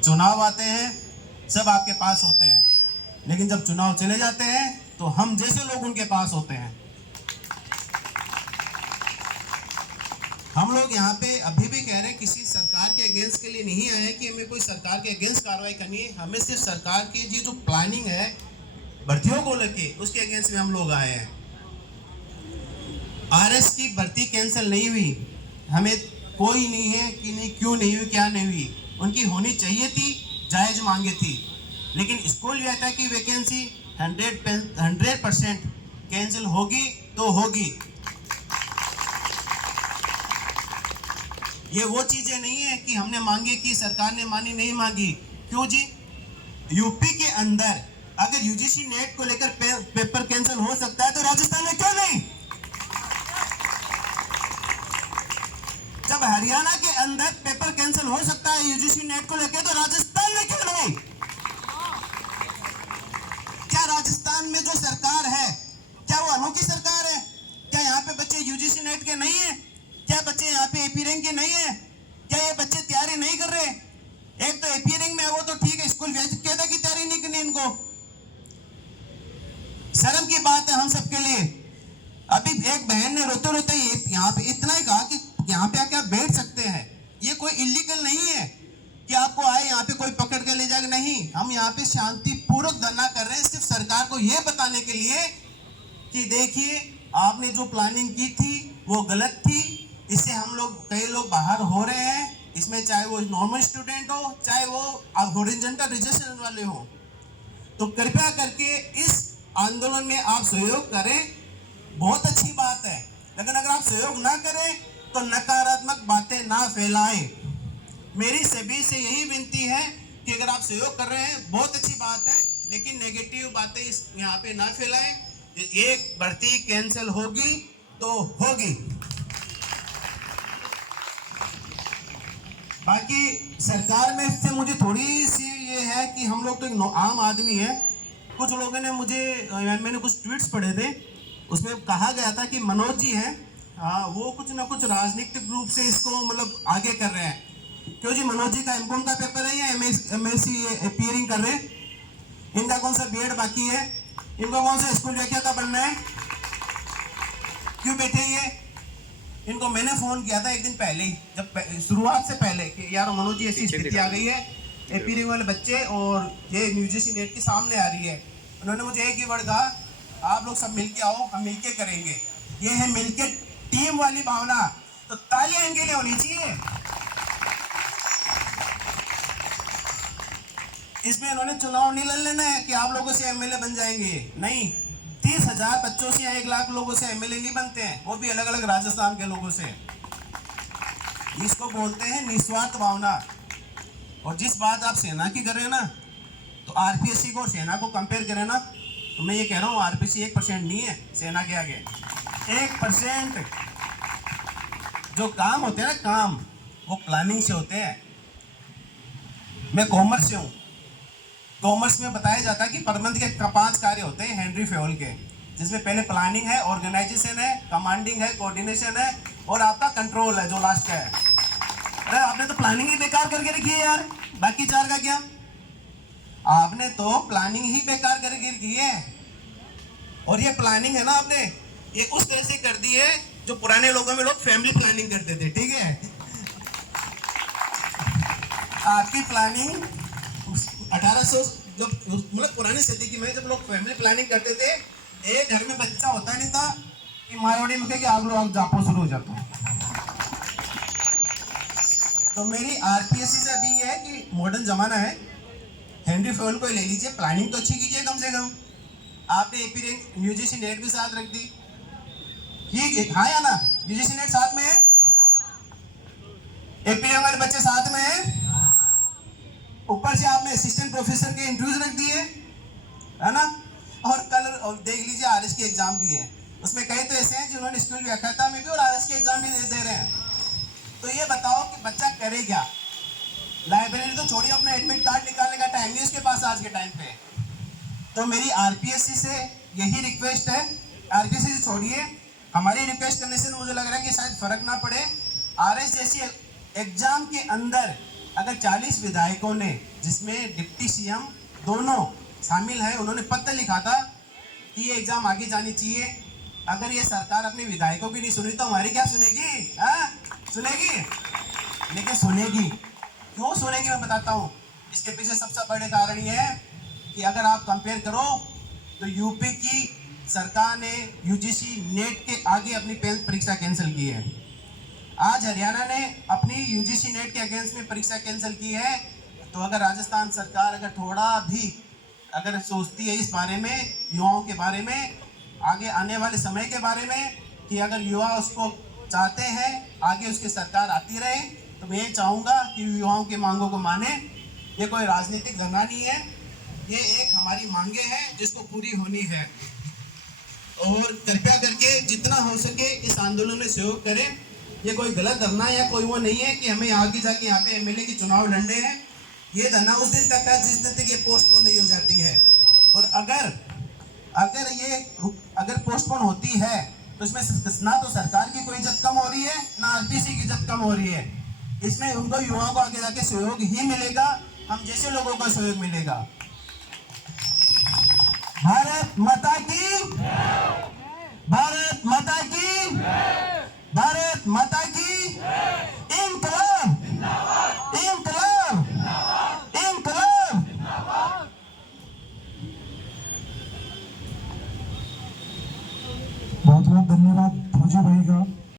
चुनाव आते हैं, सब आपके पास होते हैं, लेकिन जब चुनाव चले जाते हैं तो हम जैसे लोग उनके पास होते हैं। हम लोग यहाँ पे अभी भी कह रहे हैं किसी सरकार के अगेंस्ट के लिए नहीं आए कि हमें कोई सरकार के अगेंस्ट कार्रवाई करनी है, हमें सिर्फ सरकार की जो प्लानिंग है भर्तियों को लेके उसके अगेंस्ट में हम लोग आए हैं। आरएस की भर्ती कैंसिल नहीं हुई, हमें कोई नहीं है कि नहीं क्यों नहीं हुई, क्या नहीं हुई, उनकी होनी चाहिए थी, जायज मांगे थी, लेकिन स्कूल व्यवस्था की वैकेंसी 100% कैंसिल होगी तो होगी। ये वो चीजें नहीं है कि हमने मांगी कि सरकार ने मानी, नहीं मांगी। क्यों जी? यूपी के अंदर अगर यूजीसी नेट को लेकर पेपर कैंसिल हो सकता है तो राजस्थान में क्यों नहीं? जब हरियाणा के अंदर पेपर कैंसिल हो सकता है यूजीसी नेट को लेकर तो राजस्थान में क्यों नहीं? क्या राजस्थान में जो सरकार है क्या वो अनोखी सरकार है? क्या यहाँ पे बच्चे यूजीसी नेट के नहीं है? क्या बच्चे यहाँ पे एपी रैंक के नहीं है? क्या ये बच्चे तैयारी नहीं कर रहे? एक तो एपी रैंक में है वो तो ठीक है, स्कूल कहता की तैयारी नहीं करनी इनको। शर्म की बात है हम सबके लिए। अभी एक बहन ने रोते रोते यहाँ पे इतना ही कहा कि यहाँ पे आके आप बैठ सकते हैं, ये कोई इलीगल नहीं है कि आपको आए यहाँ पे कोई पकड़ के ले जाएगा, नहीं। हम यहाँ पे शांतिपूर्वक धरना कर रहे हैं सिर्फ सरकार को ये बताने के लिए कि देखिए आपने जो प्लानिंग की थी वो गलत थी, इससे हम लोग कई लोग बाहर हो रहे हैं, इसमें चाहे वो नॉर्मल स्टूडेंट हो चाहे वो हॉरिजॉन्टल रिजर्वेशन वाले हो। तो कृपया करके इस आंदोलन में आप सहयोग करें, बहुत अच्छी बात है, लेकिन अगर आप सहयोग ना करें तो नकारात्मक बातें ना फैलाएं। मेरी सभी से यही विनती है कि अगर आप सहयोग कर रहे हैं बहुत अच्छी बात है, लेकिन नेगेटिव बातें यहाँ पे ना फैलाएं। एक भर्ती कैंसिल होगी तो होगी। बाकी सरकार में से मुझे थोड़ी सी ये है कि हम लोग तो एक आम आदमी है। कुछ लोगों ने मैंने कुछ ट्वीट्स पढ़े थे, उसमें कहा गया था कि मनोज जी हैं वो कुछ ना कुछ राजनीतिक रूप से इसको मतलब आगे कर रहे हैं। क्यों जी? मनोज जी का एमकॉम का पेपर है या एमएससी अपीयरिंग कर रहे हैं? इनका कौन सा बीएड बाकी है? इनको कौन सा स्कूल व्याख्याता बनना है? क्यों बैठे ये? इनको मैंने फोन किया था एक दिन पहले ही, जब शुरुआत से पहले, कि यार मनोज जी ऐसी स्थिति आ गई है, अपीयरिंग वाले बच्चे और ये यूजीसी नेट के सामने आ रही है। उन्होंने मुझे एक ही वर्ड कहा, आप लोग सब मिलके आओ, हम मिलके करेंगे। ये है मिलके टीम वाली भावना, तो तालियां इनके लिए होनी चाहिए। इसमें इन्होंने चुनाव नहीं लड़ लेना है कि आप लोगों से एमएलए बन जाएंगे, नहीं। 30,000 बच्चों से या 1 लाख लोगों से एमएलए नहीं बनते हैं, वो भी अलग अलग राजस्थान के लोगों से। इसको बोलते हैं निस्वार्थ भावना। और जिस बात आप सेना की कर रहे हैं ना, तो आरपीएससी को और सेना को कंपेयर करें ना, तो मैं ये कह रहा हूँ आरपीएससी 1% नहीं है सेना के आगे। 1% जो काम होते हैं ना, काम वो प्लानिंग से होते हैं। मैं कॉमर्स से हूँ, कॉमर्स में बताया जाता है कि प्रबंध के 5 कार्य होते हैं हेनरी फेवल के, जिसमें पहले प्लानिंग है, ऑर्गेनाइजेशन है, कमांडिंग है, कोऑर्डिनेशन है और आपका कंट्रोल है जो लास्ट का है। अरे आपने तो प्लानिंग ही बेकार करके रखी है यार, बाकी 4 का क्या? आपने तो प्लानिंग ही बेकार करके रखी है। और ये प्लानिंग है ना, आपने ये उस तरह से कर दी है जो पुराने लोगों में लोग फैमिली प्लानिंग करते थे, ठीक है? आपकी प्लानिंग 1800 जब मतलब पुरानी सदी में जब लोग फैमिली प्लानिंग करते थे, एक घर में बच्चा होता नहीं था कि मारवाड़ी में कि आप लोग जापो शुरू हो जाता है। तो मेरी आरपीएससी से अभी ये है कि मॉडर्न जमाना है, हेनरी फेवल को ले लीजिए, प्लानिंग तो अच्छी कीजिए कम से कम। आपने एपी रैंक यूजीसी नेट भी साथ रख दी, ठीक हाँ या ना? यूजीसी नेट साथ में है, एपी रैंक वाले बच्चे साथ में है, ऊपर से आपने असिस्टेंट प्रोफेसर के इंटरव्यूज रख दिए, है ना? और कल देख लीजिए आरएस की एग्जाम भी है, उसमें कई तो ऐसे हैं जिन्होंने स्कूल व्याख्याता में भी और आरएस की एग्जाम भी दे रहे हैं। तो ये बताओ कि बच्चा करे क्या? लाइब्रेरी तो छोड़िए, अपना एडमिट कार्ड निकालने का टाइम नहीं उसके पास आज के टाइम पे। तो मेरी आरपीएससी से यही रिक्वेस्ट है, आरपीएससी से छोड़िए, हमारी रिक्वेस्ट करने से मुझे लग रहा है कि शायद फर्क ना पड़े। आरएस जैसी एग्जाम के अंदर अगर 40 विधायकों ने, जिसमें डिप्टी सीएम दोनों शामिल है, उन्होंने पत्र लिखा था कि ये एग्जाम आगे जानी चाहिए, अगर ये सरकार अपने विधायकों की नहीं सुनी तो हमारी क्या सुनेगी? सुनेगी? लेकिन सुनेगी। क्यों सुनेगी मैं बताता हूँ। इसके पीछे सबसे बड़े कारण ये है कि अगर आप कंपेयर करो तो यूपी की सरकार ने यूजीसी नेट के आगे अपनी परीक्षा कैंसिल की है। आज हरियाणा ने अपनी यूजीसी नेट के अगेंस्ट में परीक्षा कैंसिल की है। तो अगर राजस्थान सरकार अगर थोड़ा भी अगर सोचती है इस बारे में, युवाओं के बारे में, आगे आने वाले समय के बारे में, कि अगर युवा उसको चाहते हैं आगे उसकी सरकार आती रहे, तो मैं ये चाहूँगा कि युवाओं की मांगों को माने। ये कोई राजनीतिक दंगा नहीं है, ये एक हमारी मांगे हैं जिसको पूरी होनी है। और कृपया करके जितना हो सके इस आंदोलन में सहयोग करें। ये कोई गलत धरना या कोई वो नहीं है कि हमें आगे जाके यहाँ पे एमएलए की चुनाव लड़ने हैं। ये धरना उस दिन तक है जिस दिन तक ये पोस्टपोन नहीं हो जाती है। और अगर पोस्टपोन होती है तो इसमें ना तो सरकार की कोई इज्जत कम हो रही है, ना आरपीसी की इज्जत कम हो रही है। इसमें उनको युवाओं को आगे जाके सहयोग ही मिलेगा, हम जैसे लोगों का सहयोग मिलेगा। भारत माता